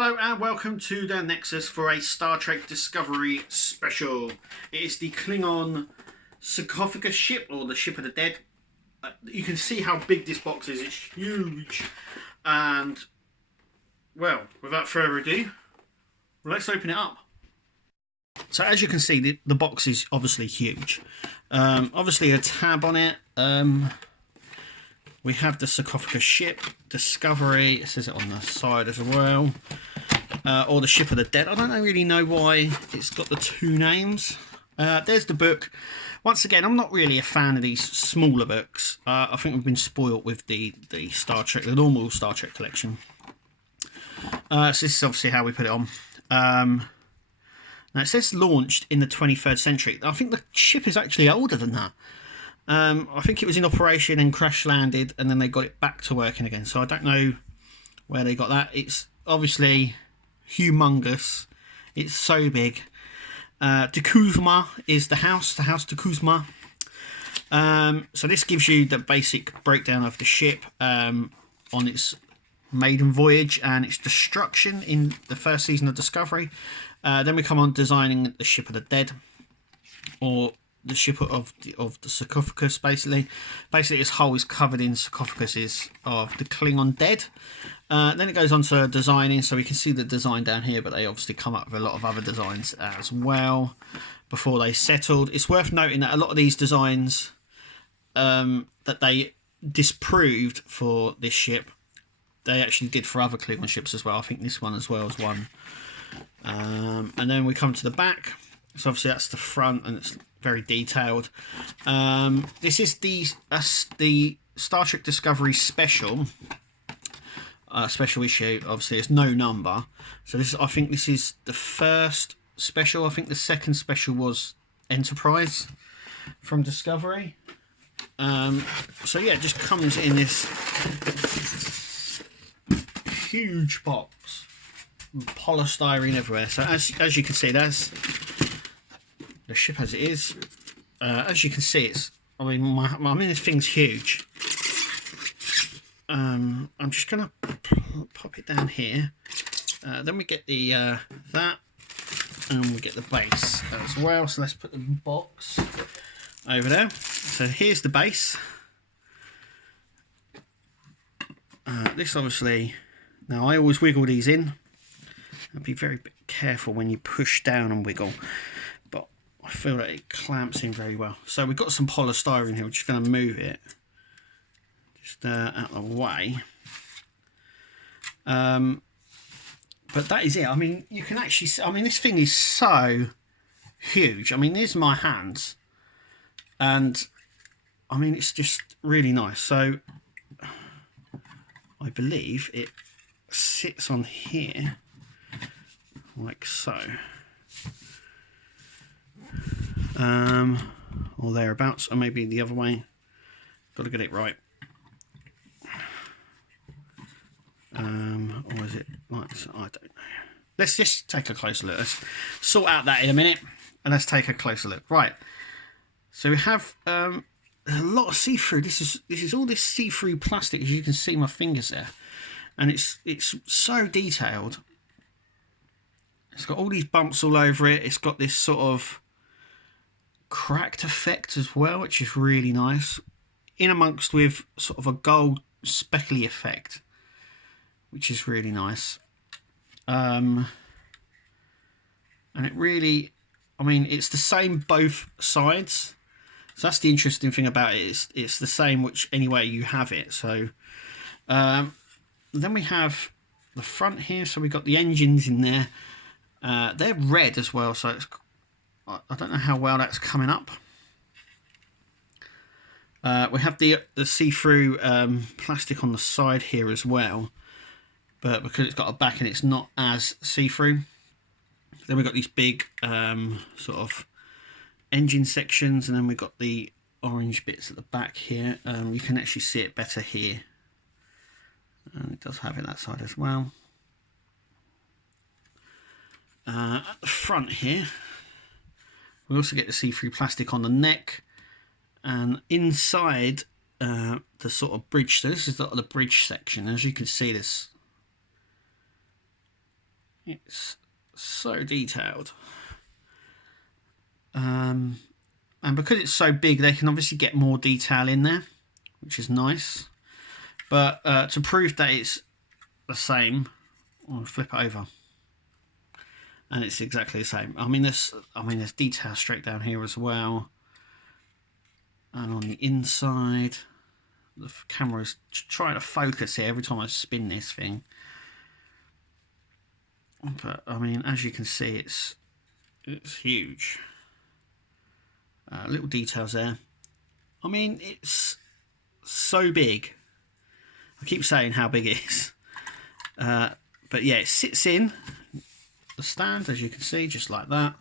Hello and welcome to the Nexus for a Star Trek Discovery special. It is the Klingon Sarcophagus ship, or the Ship of the Dead. You can see how big this box is, it's huge. And, well, without further ado, let's open it up. So as you can see, the box is obviously huge. Obviously a tab on it. We have the Sarcophagus ship, Discovery, it says it on the side as well. Or the Ship of the Dead. I don't really know why it's got the two names. There's the book. Once again, I'm not really a fan of these smaller books. I think we've been spoilt with the Star Trek, the normal Star Trek collection. So this is obviously how we put it on. Now it says launched in the 23rd century. I think the ship is actually older than that. I think it was in operation and crash landed, and then they got it back to working again. So I don't know where they got that. It's obviously humongous. It's so big. Kuzma is the house Kuzma. So this gives you the basic breakdown of the ship on its maiden voyage and its destruction in the first season of Discovery. Then we come on designing the Ship of the Dead, or the ship of the sarcophagus. Basically its hull is covered in sarcophaguses of the Klingon dead. Then it goes on to designing, so we can see the design down here, but they obviously come up with a lot of other designs as well before they settled. It's worth noting that a lot of these designs that they disproved for this ship, they actually did for other Klingon ships as well. I think this one as well is one. And then we come to the back. So obviously that's the front, and it's very detailed. This is the Star Trek Discovery special issue. Obviously it's no number, so I think this is the first special. I think the second special was Enterprise from Discovery. So yeah, it just comes in this huge box, polystyrene everywhere. So as you can see, that's the ship as it is. As you can see, this thing's huge. I'm just gonna pop it down here. Then we get the that, and we get the base as well. So let's put the box over there. So here's the base. This obviously, now I always wiggle these in. I'll be very careful when you push down and wiggle, but I feel that it clamps in very well. So we've got some polystyrene here. We're just going to move it just out of the way. But that is it. I mean, you can actually see, I mean, this thing is so huge. I mean, there's my hands, and I mean, it's just really nice. So I believe it sits on here like so, or thereabouts, or maybe the other way. Got to get it right. Or is it like so? I don't know. Let's just take a closer look. Let's sort out that in a minute, and let's take a closer look. Right. So we have a lot of see-through. This is all this see-through plastic, as you can see my fingers there, and it's so detailed. It's got all these bumps all over it. It's got this sort of cracked effect as well, which is really nice, in amongst with sort of a gold speckly effect, which is really nice. And it really, I mean, it's the same both sides. So that's the interesting thing about it. It's the same which any way you have it. So then we have the front here. So we've got the engines in there. They're red as well, so I don't know how well that's coming up. We have the see-through plastic on the side here as well, but because it's got a back and it's not as see-through. Then we've got these big sort of engine sections, and then we've got the orange bits at the back here. You can actually see it better here, and it does have it that side as well. At the front here, we also get the see-through plastic on the neck, and inside the sort of bridge. So this is the bridge section. As you can see, this It's so detailed. And because it's so big, they can obviously get more detail in there, which is nice. But to prove that it's the same, I'll flip it over, and it's exactly the same. I mean, there's detail straight down here as well, and on the inside, the camera's trying to focus here every time I spin this thing. But I mean, as you can see, it's huge. Little details there. I mean, it's so big. I keep saying how big it is. But yeah, it sits in the stand, as you can see, just like that.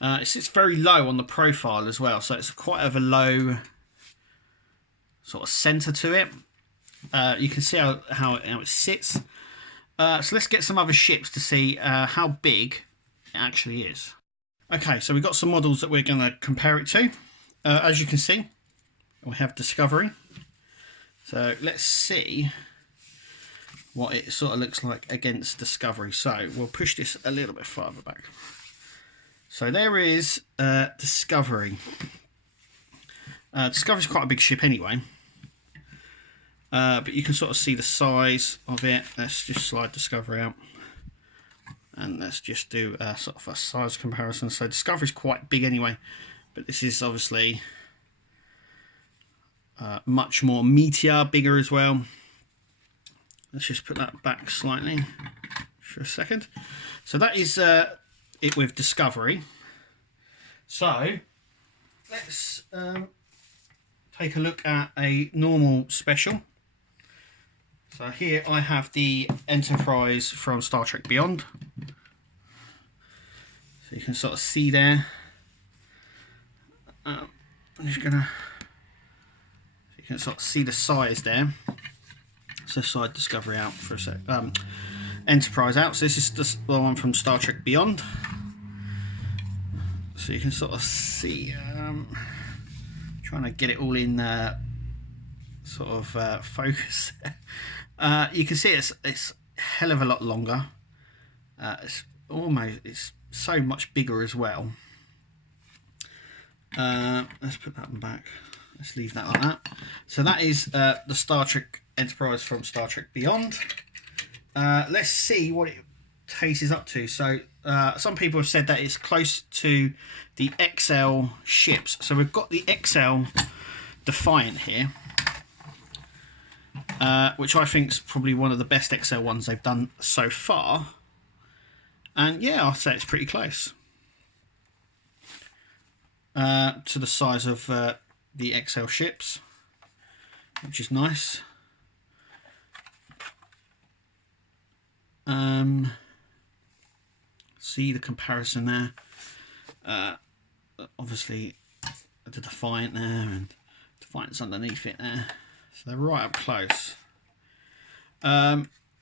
It sits very low on the profile as well, so it's quite of a low sort of centre to it. You can see how it sits. So let's get some other ships to see how big it actually is. Okay, so we've got some models that we're going to compare it to. As you can see, we have Discovery. So let's see what it sort of looks like against Discovery. So we'll push this a little bit farther back. So there is Discovery. Discovery's quite a big ship anyway. But you can sort of see the size of it. Let's just slide Discovery out. And let's just do sort of a size comparison. So Discovery's quite big anyway. But this is obviously much more meatier, bigger as well. Let's just put that back slightly for a second. So that is it with Discovery. So let's take a look at a normal special. So here I have the Enterprise from Star Trek Beyond. So you can sort of see there. I'm just gonna. You can sort of see the size there. So slide Discovery out for a sec. Enterprise out. So this is the one from Star Trek Beyond. So you can sort of see. Trying to get it all in sort of focus. You can see it's a hell of a lot longer. It's so much bigger as well. Let's put that one back. Let's leave that like that. So that is the Star Trek Enterprise from Star Trek Beyond. Let's see what it faces up to. So some people have said that it's close to the XL ships. So we've got the XL Defiant here, which I think is probably one of the best XL ones they've done so far. And yeah, I'll say it's pretty close to the size of the XL ships, which is nice. See the comparison there. Obviously the Defiant there, and Defiant's underneath it there, so they're right up close.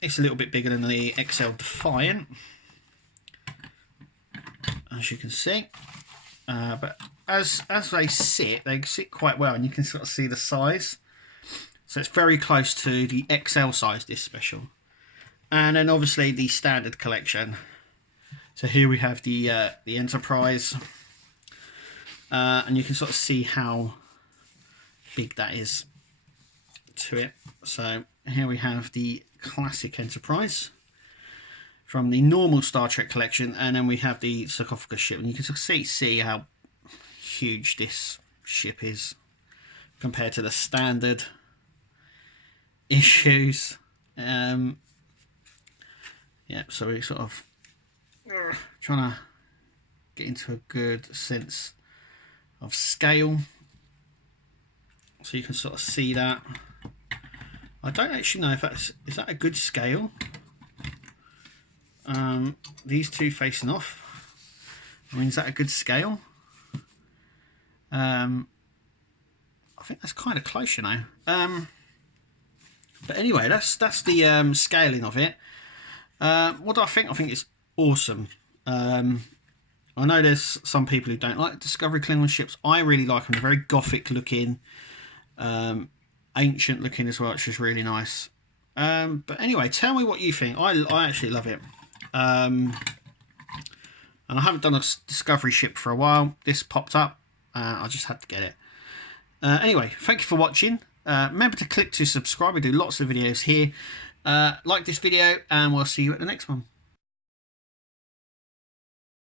It's a little bit bigger than the XL Defiant, as you can see, but as they sit quite well, and you can sort of see the size. So it's very close to the XL size, this special. And then obviously the standard collection. So here we have the Enterprise, and you can sort of see how big that is to it. So here we have the classic Enterprise from the normal Star Trek collection, and then we have the Sarcophagus ship, and you can sort of see how huge this ship is compared to the standard issues. Yeah, so we're sort of trying to get into a good sense of scale, so you can sort of see that. I don't actually know if is that a good scale. These two facing off, I mean, is that a good scale? I think that's kind of close, you know. But anyway, that's the scaling of it. What do I think? I think it's awesome. I know there's some people who don't like Discovery Klingon ships. I really like them. They're very gothic looking, ancient looking as well, which is really nice. But anyway, tell me what you think. I actually love it. And I haven't done a discovery ship for a while. This popped up. I just had to get it. Anyway, thank you for watching. Remember to click to subscribe. We do lots of videos here. Like this video, and we'll see you at the next one.